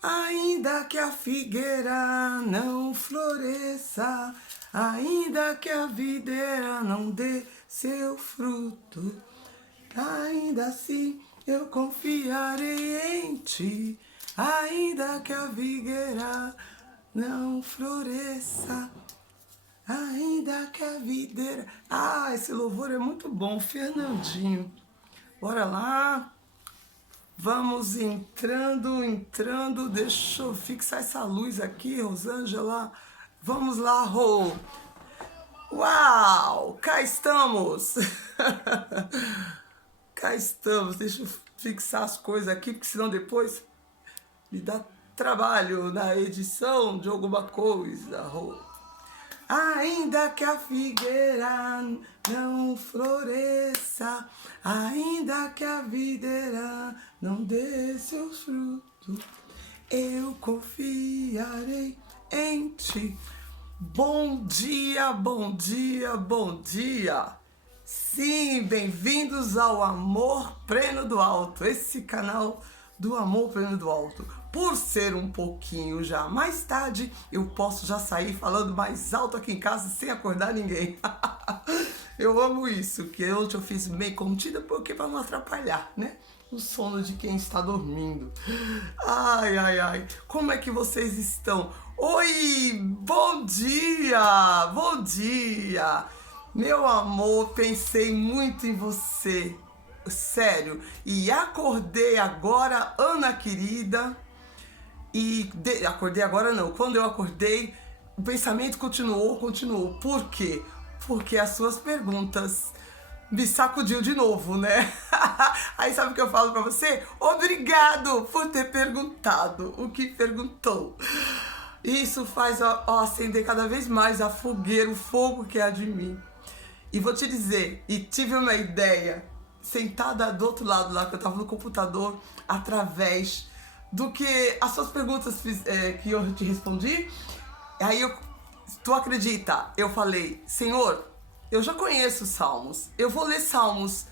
Ainda que a figueira não floresça, ainda que a videira não dê seu fruto, ainda assim eu confiarei em ti. Ainda que a figueira não floresça, ainda que a videira... Ah, esse louvor é muito bom, Fernandinho. Bora lá. Vamos entrando, deixa eu fixar essa luz aqui, Rosângela. Vamos lá, Rô. Uau, cá estamos. Cá estamos, deixa eu fixar as coisas aqui, porque senão depois me dá trabalho na edição de alguma coisa, Rô. Ainda que a figueira não floresça, ainda que a videira não dê seus frutos, eu confiarei em ti. Bom dia, bom dia, bom dia! Sim, bem-vindos ao Amor Pleno do Alto, esse canal do Amor Pleno do Alto. Por ser um pouquinho já mais tarde, eu posso já sair falando mais alto aqui em casa sem acordar ninguém. Eu amo isso, que ontem eu fiz meio contida porque para não atrapalhar, né? O sono de quem está dormindo. Ai, ai, ai. Como é que vocês estão? Oi, bom dia, bom dia. Meu amor, pensei muito em você, sério. E acordei agora, Ana querida. Acordei agora não, quando eu acordei, o pensamento continuou. Por quê? Porque as suas perguntas me sacudiu de novo, né? Aí sabe o que eu falo pra você? Obrigado por ter perguntado o que perguntou. Isso faz acender cada vez mais a fogueira, o fogo que há de mim. E vou te dizer, e tive uma ideia, sentada do outro lado lá, que eu tava no computador, através do que as suas perguntas que eu te respondi. Aí tu acredita? Eu falei, Senhor, eu já conheço Salmos, eu vou ler Salmos.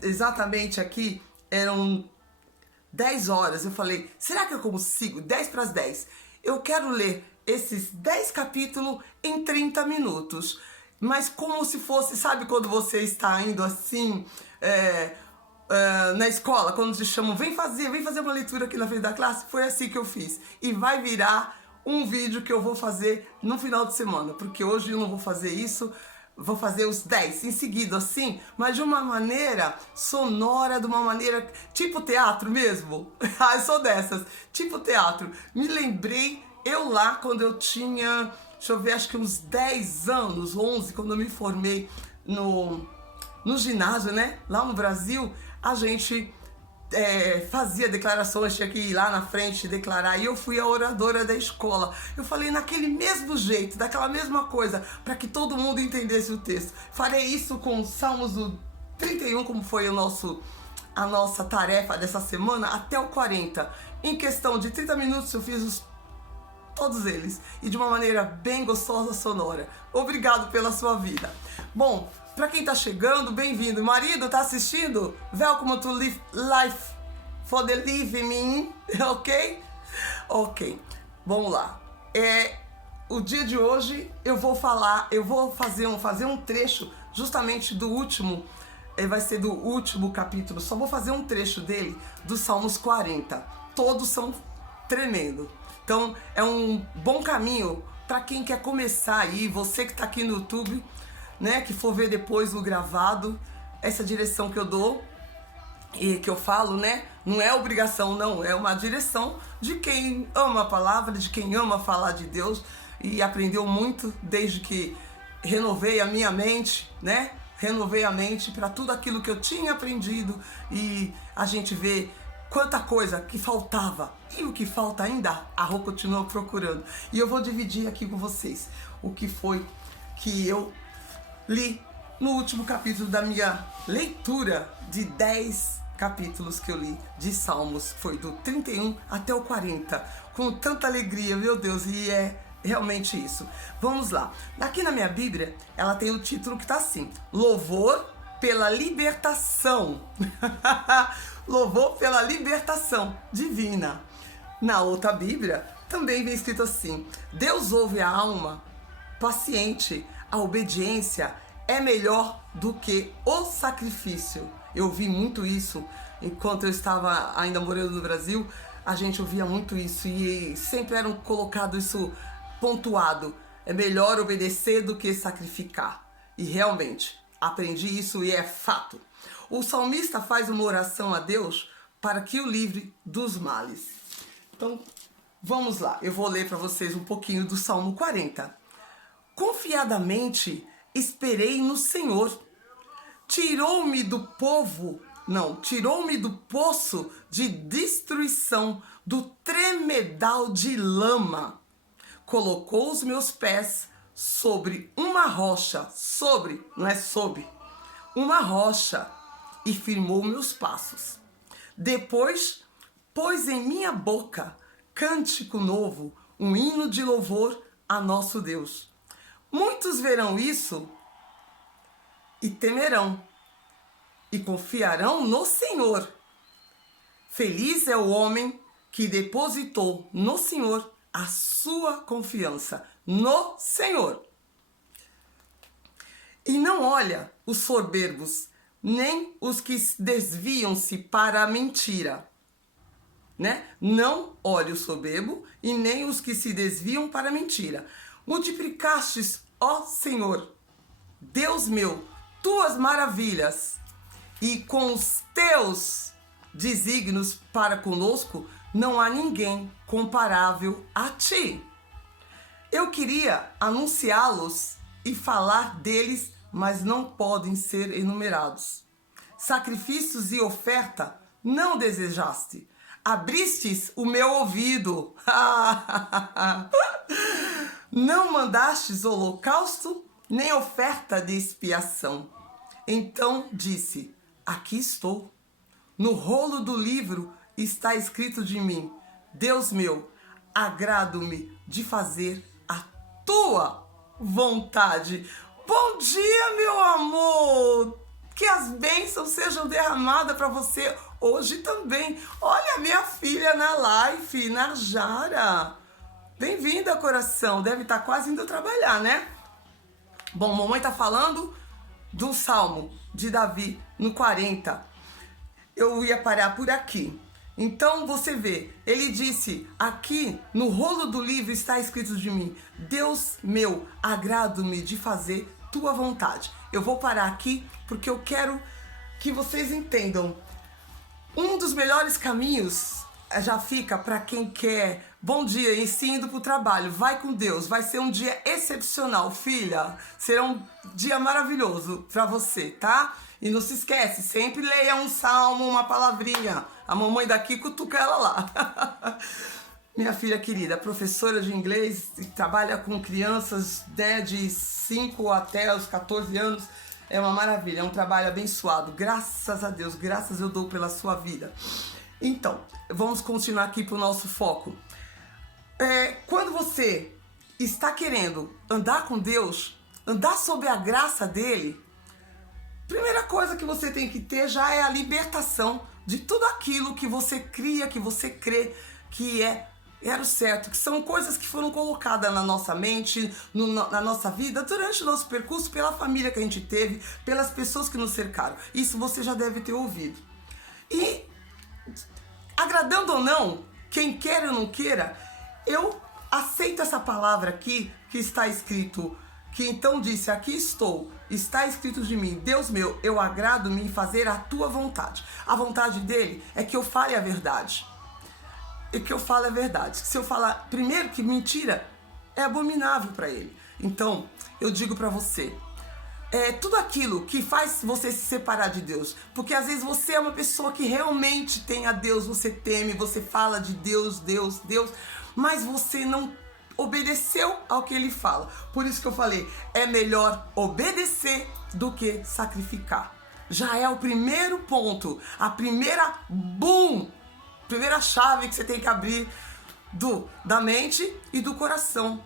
Exatamente aqui, eram 10 horas. Eu falei, será que eu consigo? 10 para as 10. Eu quero ler esses 10 capítulos em 30 minutos. Mas como se fosse, sabe quando você está indo assim... na escola, quando te chamam, vem fazer uma leitura aqui na frente da classe, foi assim que eu fiz. E vai virar um vídeo que eu vou fazer no final de semana, porque hoje eu não vou fazer isso, vou fazer os 10 em seguida, assim, mas de uma maneira sonora, de uma maneira tipo teatro mesmo. Eu sou dessas, tipo teatro. Me lembrei, eu lá, quando eu tinha, deixa eu ver, acho que uns 10 anos, 11, quando eu me formei no ginásio, né? Lá no Brasil, a gente fazia declarações, tinha que ir lá na frente declarar, e eu fui a oradora da escola. Eu falei naquele mesmo jeito, daquela mesma coisa, para que todo mundo entendesse o texto. Farei isso com Salmos 31, como foi a nossa tarefa dessa semana, até o 40. Em questão de 30 minutos eu fiz todos eles, e de uma maneira bem gostosa, sonora. Obrigado pela sua vida. Bom, pra quem tá chegando, bem-vindo. Marido, tá assistindo? Welcome to Life for the Living, ok? Ok, vamos lá. O dia de hoje eu vou fazer um trecho justamente do último, vai ser do último capítulo, só vou fazer um trecho dele, dos Salmos 40. Todos são tremendo. Então é um bom caminho para quem quer começar aí, você que tá aqui no YouTube, né, que for ver depois no gravado, essa direção que eu dou e que eu falo, né, não é obrigação não, é uma direção de quem ama a palavra, de quem ama falar de Deus e aprendeu muito desde que renovei a minha mente, né, renovei a mente para tudo aquilo que eu tinha aprendido, e a gente vê quanta coisa que faltava, e o que falta ainda, a Rô continua procurando. E eu vou dividir aqui com vocês o que foi que eu li no último capítulo da minha leitura de 10 capítulos que eu li de Salmos. Foi do 31 até o 40, com tanta alegria, meu Deus, e é realmente isso. Vamos lá. Aqui na minha Bíblia, ela tem o título que tá assim, Louvor pela Libertação. Louvor pela Libertação Divina. Na outra Bíblia também vem escrito assim: Deus ouve a alma paciente, a obediência é melhor do que o sacrifício. Eu ouvi muito isso enquanto eu estava ainda morando no Brasil. A gente ouvia muito isso e sempre era colocado isso pontuado. É melhor obedecer do que sacrificar. E realmente, aprendi isso e é fato. O salmista faz uma oração a Deus para que o livre dos males. Então, vamos lá. Eu vou ler para vocês um pouquinho do Salmo 40. Confiadamente esperei no Senhor. Tirou-me do poço de destruição, do tremedal de lama. Colocou os meus pés sobre uma rocha, uma rocha, e firmou meus passos. Depois pôs em minha boca cântico novo, um hino de louvor a nosso Deus. Muitos verão isso e temerão, e confiarão no Senhor. Feliz é o homem que depositou no Senhor a sua confiança, no Senhor. E não olha os soberbos, nem os que desviam-se para a mentira. Não olhe o soberbo e nem os que se desviam para a mentira. Multiplicastes, ó Senhor, Deus meu, tuas maravilhas, e com os teus desígnios para conosco não há ninguém comparável a ti. Eu queria anunciá-los e falar deles, mas não podem ser enumerados. Sacrifícios e oferta não desejaste. Abristes o meu ouvido. Não mandastes holocausto, nem oferta de expiação. Então disse: aqui estou. No rolo do livro está escrito de mim: Deus meu, agrado-me de fazer a tua vontade. Bom dia, meu amor! Que as bênçãos sejam derramadas para você hoje também. Olha, minha filha na live, Narjara. Bem-vinda, coração. Deve estar quase indo trabalhar, né? Bom, mamãe está falando do Salmo de Davi, no 40. Eu ia parar por aqui. Então você vê, ele disse: aqui no rolo do livro está escrito de mim: Deus meu, agrado-me de fazer tua vontade. Eu vou parar aqui porque eu quero que vocês entendam. Um dos melhores caminhos já fica para quem quer. Bom dia, e se indo para o trabalho, vai com Deus, vai ser um dia excepcional, filha. Será um dia maravilhoso para você, tá? E não se esquece, sempre leia um salmo, uma palavrinha. A mamãe daqui cutuca ela lá. Minha filha querida, professora de inglês, trabalha com crianças de 5 até os 14 anos. É uma maravilha, é um trabalho abençoado. Graças a Deus, graças eu dou pela sua vida. Então, vamos continuar aqui para o nosso foco. Quando você está querendo andar com Deus, andar sob a graça dele, primeira coisa que você tem que ter já é a libertação de tudo aquilo que você cria, que você crê que era o certo, que são coisas que foram colocadas na nossa mente, na nossa vida, durante o nosso percurso, pela família que a gente teve, pelas pessoas que nos cercaram. Isso você já deve ter ouvido. E, agradando ou não, quem quer ou não queira, eu aceito essa palavra aqui, que está escrito, que então disse: aqui estou, está escrito de mim, Deus meu, eu agrado-me em fazer a tua vontade. A vontade dele é que eu fale a verdade. E que eu fale a verdade. Se eu falar primeiro que mentira é abominável para ele. Então, eu digo para você, tudo aquilo que faz você se separar de Deus, porque às vezes você é uma pessoa que realmente tem a Deus, você teme, você fala de Deus, Deus, Deus, mas você não obedeceu ao que ele fala. Por isso que eu falei, é melhor obedecer do que sacrificar. Já é o primeiro ponto, a primeira chave que você tem que abrir da mente e do coração.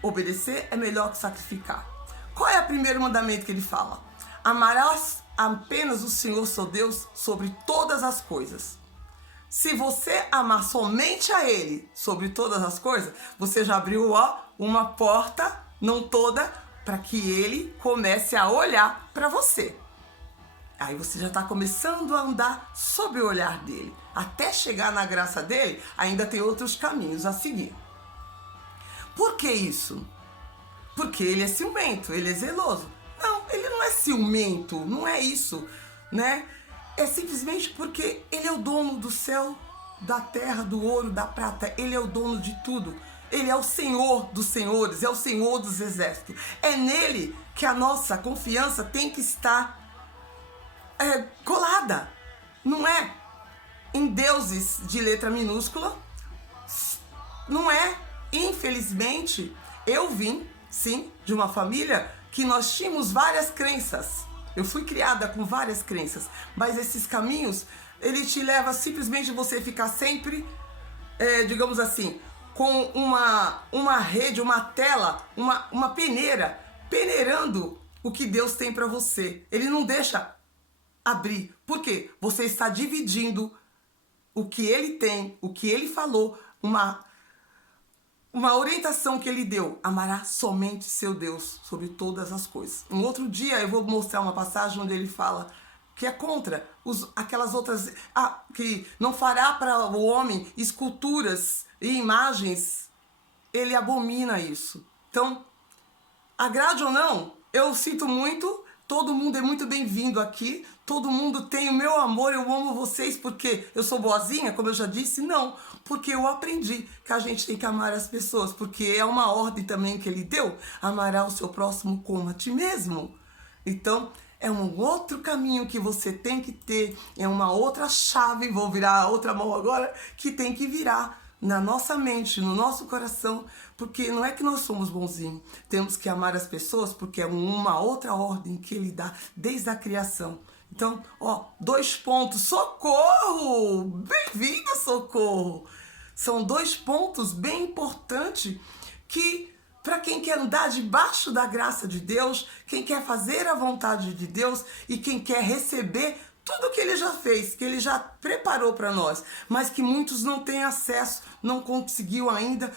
Obedecer é melhor que sacrificar. Qual é o primeiro mandamento que ele fala? Amarás apenas o Senhor seu Deus sobre todas as coisas. se você amar somente a Ele sobre todas as coisas, você já abriu uma porta, não toda, para que Ele comece a olhar para você. Aí você já está começando a andar sob o olhar dele. Até chegar na graça dele, ainda tem outros caminhos a seguir. Por que isso? Porque ele é ciumento, ele é zeloso. Não, ele não é ciumento, não é isso, né? É simplesmente porque ele é o dono do céu, da terra, do ouro, da prata. Ele é o dono de tudo. Ele é o Senhor dos senhores, é o Senhor dos exércitos. É nele que a nossa confiança tem que estar colada. Não é em deuses de letra minúscula. Não é. Infelizmente, eu vim, sim, de uma família que nós tínhamos várias crenças. Eu fui criada com várias crenças, mas esses caminhos, ele te leva simplesmente a você ficar sempre, digamos assim, com uma rede, uma tela, uma peneira, peneirando o que Deus tem para você. Ele não deixa abrir. Por quê? Você está dividindo o que ele tem, o que ele falou, uma orientação que ele deu: amará somente seu Deus sobre todas as coisas. Um outro dia eu vou mostrar uma passagem onde ele fala que é contra aquelas outras, que não fará para o homem esculturas e imagens. Ele abomina isso. Então, agrade ou não, eu sinto muito, todo mundo é muito bem-vindo aqui, todo mundo tem o meu amor, eu amo vocês porque eu sou boazinha, como eu já disse? Não, porque eu aprendi que a gente tem que amar as pessoas, porque é uma ordem também que ele deu: amará o seu próximo como a ti mesmo. Então, é um outro caminho que você tem que ter, é uma outra chave, vou virar a outra mão agora, que tem que virar na nossa mente, no nosso coração, porque não é que nós somos bonzinhos, temos que amar as pessoas porque é uma outra ordem que ele dá desde a criação. Então, 2 pontos, socorro! Bem-vinda, socorro! São 2 pontos bem importantes que, para quem quer andar debaixo da graça de Deus, quem quer fazer a vontade de Deus e quem quer receber tudo que ele já fez, que ele já preparou para nós, mas que muitos não têm acesso, não conseguiu ainda,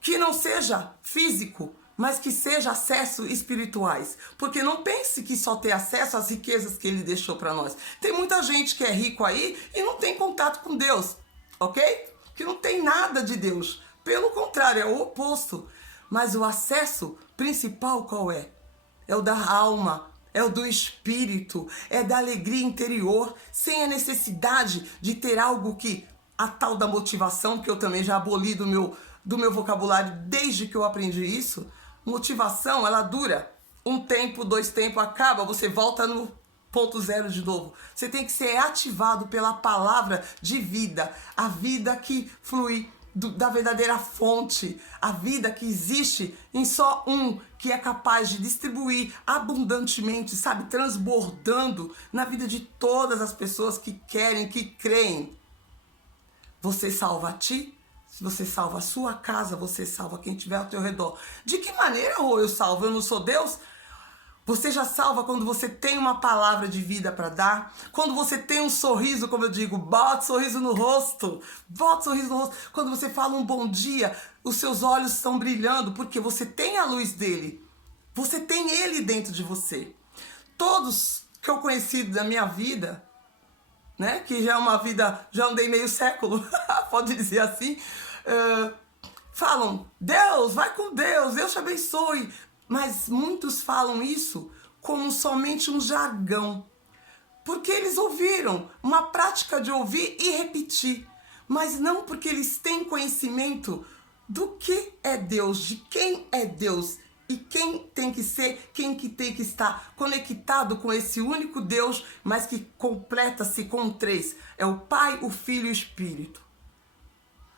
que não seja físico, mas que seja acesso espirituais. Porque não pense que só ter acesso às riquezas que ele deixou para nós. Tem muita gente que é rico aí e não tem contato com Deus, ok? Que não tem nada de Deus. Pelo contrário, é o oposto. Mas o acesso principal qual é? É o da alma, é o do espírito, é da alegria interior, sem a necessidade de ter algo que, a tal da motivação, que eu também já aboli do meu vocabulário desde que eu aprendi isso. Motivação, ela dura 1 tempo, 2 tempos, acaba, você volta no ponto zero de novo. Você tem que ser ativado pela palavra de vida, a vida que flui da verdadeira fonte, a vida que existe em só um, que é capaz de distribuir abundantemente, sabe, transbordando na vida de todas as pessoas que querem, que creem. Você salva a ti, você salva a sua casa, você salva quem estiver ao teu redor. De que maneira, eu salvo? Eu não sou Deus? Você já salva quando você tem uma palavra de vida para dar, quando você tem um sorriso, como eu digo, bota sorriso no rosto, bota sorriso no rosto. Quando você fala um bom dia, os seus olhos estão brilhando porque você tem a luz dele, você tem ele dentro de você. Todos que eu conheci da minha vida, né, que já é uma vida, já andei meio século, pode dizer assim, falam: Deus, vai com Deus, Deus te abençoe. Mas muitos falam isso como somente um jargão, porque eles ouviram, uma prática de ouvir e repetir, mas não porque eles têm conhecimento do que é Deus, de quem é Deus e quem tem que ser, quem que tem que estar conectado com esse único Deus, mas que completa-se com 3, é o Pai, o Filho e o Espírito.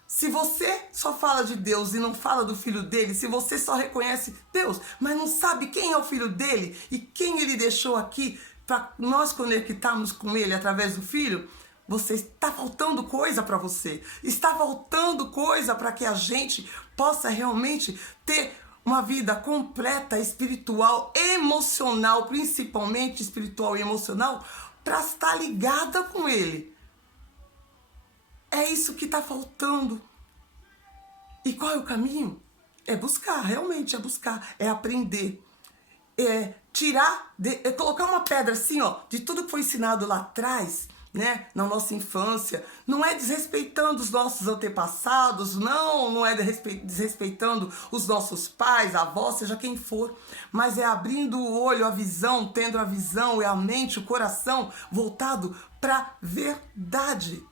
Se você só fala de Deus e não fala do Filho dele, se você só reconhece Deus, mas não sabe quem é o Filho dele e quem ele deixou aqui para nós conectarmos com ele através do Filho, você está faltando coisa para você. Está faltando coisa para que a gente possa realmente ter uma vida completa, espiritual, emocional, principalmente espiritual e emocional, para estar ligada com ele. É isso que está faltando. E qual é o caminho? É buscar, realmente é buscar, é aprender. É tirar, é colocar uma pedra assim, ó, de tudo que foi ensinado lá atrás, né, na nossa infância. Não é desrespeitando os nossos antepassados, não é desrespeitando os nossos pais, avós, seja quem for, mas é abrindo o olho, a visão, tendo a visão e a mente, o coração voltado para a verdade.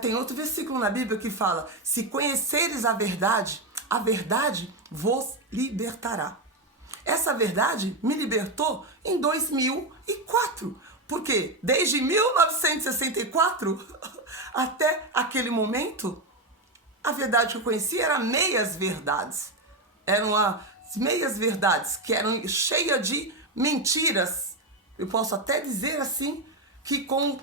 Tem outro versículo na Bíblia que fala: se conheceres a verdade vos libertará. Essa verdade me libertou em 2004. Porque desde 1964 até aquele momento, a verdade que eu conhecia era meias verdades. Eram as meias verdades que eram cheias de mentiras. Eu posso até dizer assim que com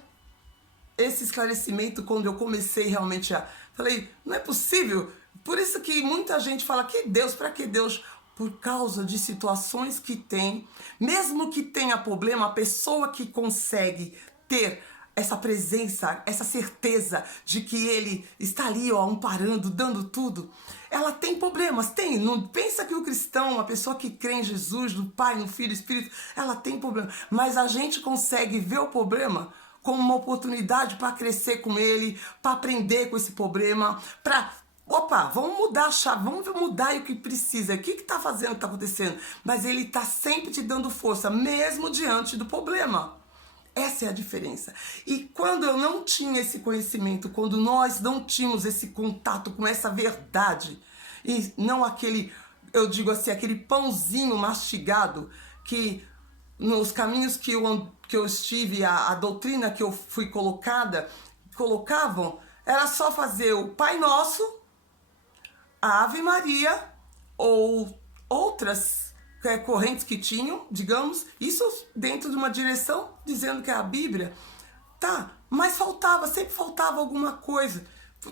esse esclarecimento, quando eu comecei realmente a... Falei, não é possível. Por isso que muita gente fala, que Deus, para que Deus? Por causa de situações que tem, mesmo que tenha problema, a pessoa que consegue ter essa presença, essa certeza de que ele está ali, ó, amparando, dando tudo, ela tem problemas, tem. Não pensa que o cristão, a pessoa que crê em Jesus, no Pai, no Filho, no Espírito, ela tem problema. Mas a gente consegue ver o problema como uma oportunidade para crescer com ele, para aprender com esse problema, para... Opa, vamos mudar a chave, vamos mudar o que precisa, o que está fazendo, o que está acontecendo. Mas ele está sempre te dando força, mesmo diante do problema. Essa é a diferença. E quando eu não tinha esse conhecimento, quando nós não tínhamos esse contato com essa verdade, e não aquele, eu digo assim, aquele pãozinho mastigado, que nos caminhos que eu estive, a doutrina que eu fui colocavam, era só fazer o Pai Nosso, a Ave Maria ou outras correntes que tinham, digamos, isso dentro de uma direção, dizendo que é a Bíblia. Tá, mas sempre faltava alguma coisa.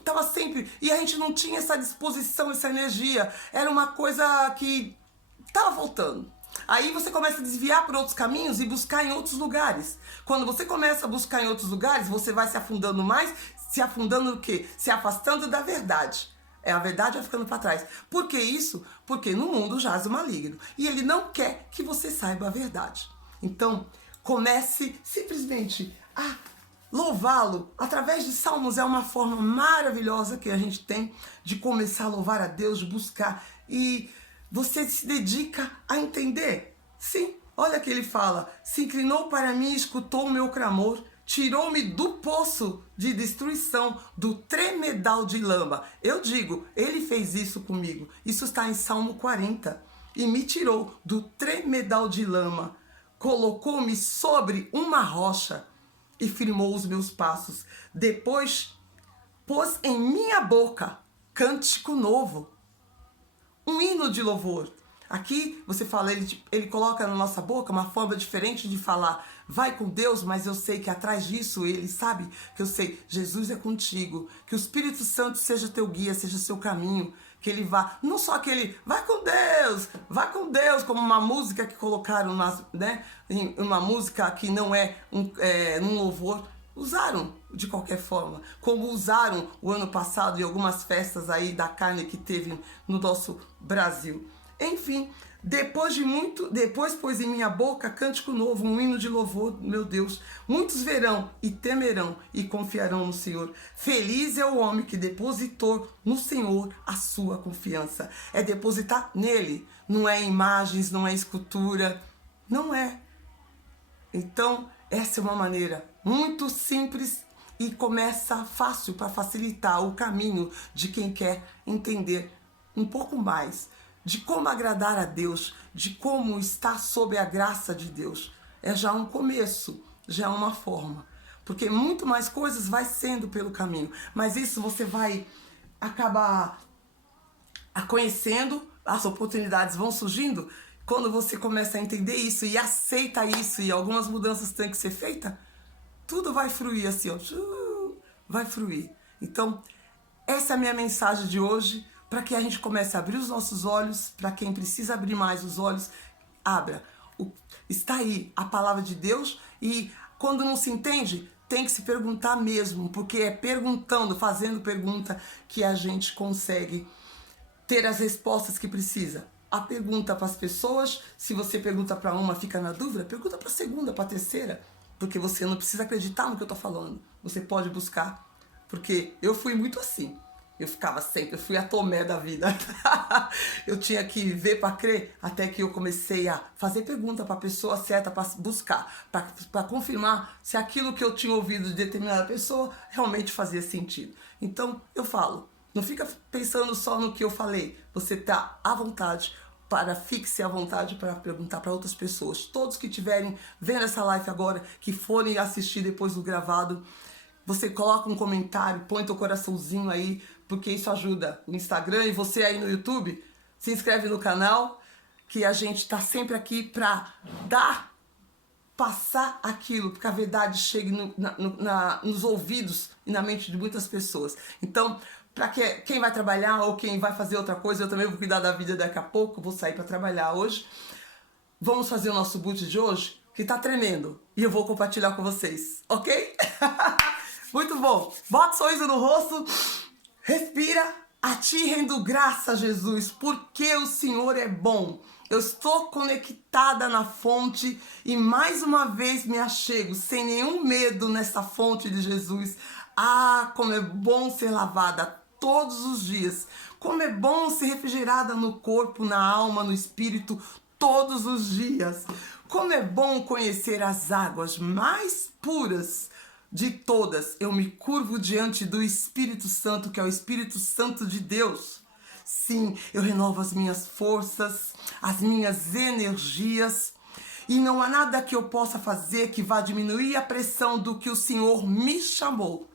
Tava sempre... E a gente não tinha essa disposição, essa energia. Era uma coisa que tava faltando. Aí você começa a desviar por outros caminhos e buscar em outros lugares. Quando você começa a buscar em outros lugares, você vai se afundando mais. Se afundando no quê? Se afastando da verdade. A verdade vai ficando para trás. Por que isso? Porque no mundo jaz o maligno. E ele não quer que você saiba a verdade. Então, comece simplesmente a louvá-lo. Através de salmos é uma forma maravilhosa que a gente tem de começar a louvar a Deus, de buscar. E você se dedica a entender. Sim, olha que ele fala: se inclinou para mim e escutou o meu clamor. Tirou-me do poço de destruição, do tremedal de lama. Eu digo, ele fez isso comigo. Isso está em Salmo 40. E me tirou do tremedal de lama. Colocou-me sobre uma rocha e firmou os meus passos. Depois pôs em minha boca cântico novo, um hino de louvor. Aqui você fala, ele coloca na nossa boca uma forma diferente de falar. Vai com Deus, mas eu sei que atrás disso ele sabe que eu sei, Jesus é contigo, que o Espírito Santo seja teu guia, seja seu caminho, que ele vá, não só que ele vai com Deus, como uma música que colocaram, né, uma música que não é num louvor, usaram de qualquer forma, como usaram o ano passado em algumas festas aí da carne que teve no nosso Brasil. Enfim, depois pôs em minha boca cântico novo, um hino de louvor, meu Deus. Muitos verão e temerão e confiarão no Senhor. Feliz é o homem que depositou no Senhor a sua confiança. É depositar nele, não é imagens, não é escultura, não é. Então, essa é uma maneira muito simples e começa fácil para facilitar o caminho de quem quer entender um pouco mais de como agradar a Deus, de como estar sob a graça de Deus. É já um começo, já é uma forma. Porque muito mais coisas vai sendo pelo caminho. Mas isso você vai acabar conhecendo, as oportunidades vão surgindo. Quando você começa a entender isso e aceita isso e algumas mudanças têm que ser feitas, tudo vai fluir assim, ó, vai fluir. Então, essa é a minha mensagem de hoje, para que a gente comece a abrir os nossos olhos, para quem precisa abrir mais os olhos, abra. Está aí a palavra de Deus e quando não se entende, tem que se perguntar mesmo, porque é perguntando, fazendo pergunta, que a gente consegue ter as respostas que precisa. A pergunta para as pessoas, se você pergunta para uma, fica na dúvida, pergunta para a segunda, para a terceira, porque você não precisa acreditar no que eu estou falando. Você pode buscar, porque eu fui muito assim. Eu ficava sempre, eu fui a Tomé da vida. Eu tinha que ver para crer, até que eu comecei a fazer pergunta para a pessoa certa, para buscar, para confirmar se aquilo que eu tinha ouvido de determinada pessoa realmente fazia sentido. Então, eu falo, não fica pensando só no que eu falei. Você está à vontade, fixe à vontade para perguntar para outras pessoas. Todos que estiverem vendo essa live agora, que forem assistir depois do gravado, você coloca um comentário, põe teu coraçãozinho aí, porque isso ajuda o Instagram. E você aí no YouTube, se inscreve no canal, que a gente está sempre aqui para passar aquilo, porque a verdade chegue nos ouvidos e na mente de muitas pessoas. Então, para quem vai trabalhar ou quem vai fazer outra coisa, eu também vou cuidar da vida daqui a pouco, vou sair para trabalhar hoje. Vamos fazer o nosso boot de hoje, que tá tremendo, e eu vou compartilhar com vocês, ok? Muito bom. Bota um sorriso no rosto, respira, a ti rendo graça, Jesus, porque o Senhor é bom. Eu estou conectada na fonte e mais uma vez me achego sem nenhum medo nessa fonte de Jesus. Ah, como é bom ser lavada todos os dias. Como é bom ser refrigerada no corpo, na alma, no espírito, todos os dias. Como é bom conhecer as águas mais puras de todas. Eu me curvo diante do Espírito Santo, que é o Espírito Santo de Deus. Sim, eu renovo as minhas forças, as minhas energias. E não há nada que eu possa fazer que vá diminuir a pressão do que o Senhor me chamou.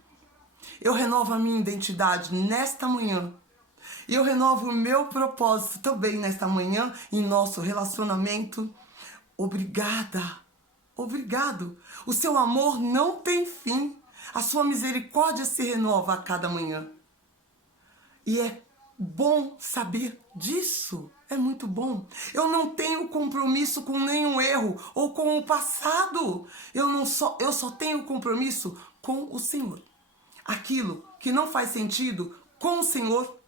Eu renovo a minha identidade nesta manhã. E eu renovo o meu propósito também nesta manhã, em nosso relacionamento. Obrigada. Obrigado. O seu amor não tem fim. A sua misericórdia se renova a cada manhã. E é bom saber disso. É muito bom. Eu não tenho compromisso com nenhum erro ou com o passado. Eu só tenho compromisso com o Senhor. Aquilo que não faz sentido com o Senhor,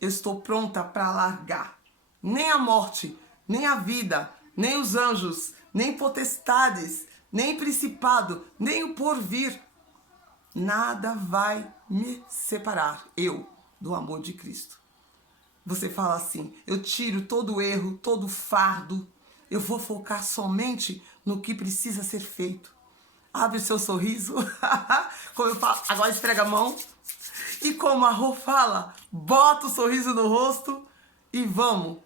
eu estou pronta para largar. Nem a morte, nem a vida, nem os anjos, nem potestades, nem principado, nem o porvir. Nada vai me separar, eu, do amor de Cristo. Você fala assim, eu tiro todo o erro, todo o fardo, eu vou focar somente no que precisa ser feito. Abre o seu sorriso, como eu falo, agora esfrega a mão. E como a Rô fala, bota o sorriso no rosto e vamos.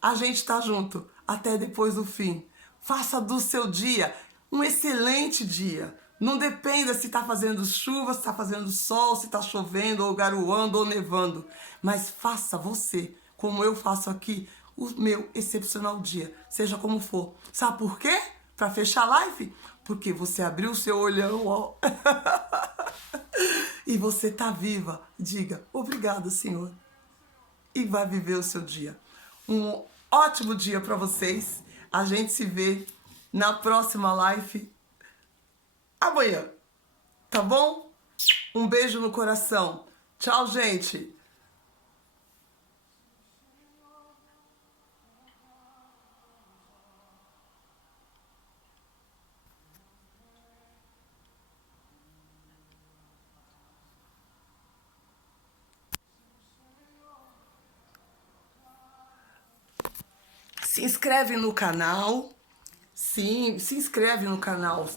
A gente tá junto até depois do fim. Faça do seu dia um excelente dia. Não dependa se está fazendo chuva, se está fazendo sol, se está chovendo, ou garoando, ou nevando. Mas faça você, como eu faço aqui, o meu excepcional dia. Seja como for. Sabe por quê? Para fechar a live? Porque você abriu o seu olhão, ó. E você tá viva. Diga, obrigado, Senhor. E vai viver o seu dia. Um ótimo dia para vocês. A gente se vê na próxima live amanhã, tá bom? Um beijo no coração. Tchau, gente. Se inscreve no canal. Sim, se inscreve no canal,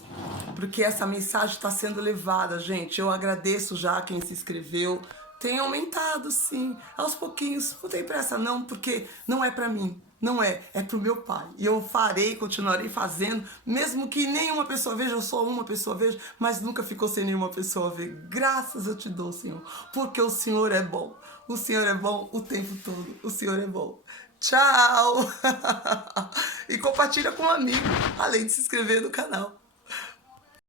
porque essa mensagem está sendo levada, gente. Eu agradeço já quem se inscreveu. Tem aumentado, sim, aos pouquinhos. Não tem pressa não, porque não é para mim. Não é, é pro meu Pai. E eu farei, continuarei fazendo, mesmo que nenhuma pessoa veja, eu só uma pessoa veja, mas nunca ficou sem nenhuma pessoa ver. Graças eu te dou, Senhor, porque o Senhor é bom. O Senhor é bom o tempo todo. O Senhor é bom. Tchau! E compartilha com um amigo, além de se inscrever no canal.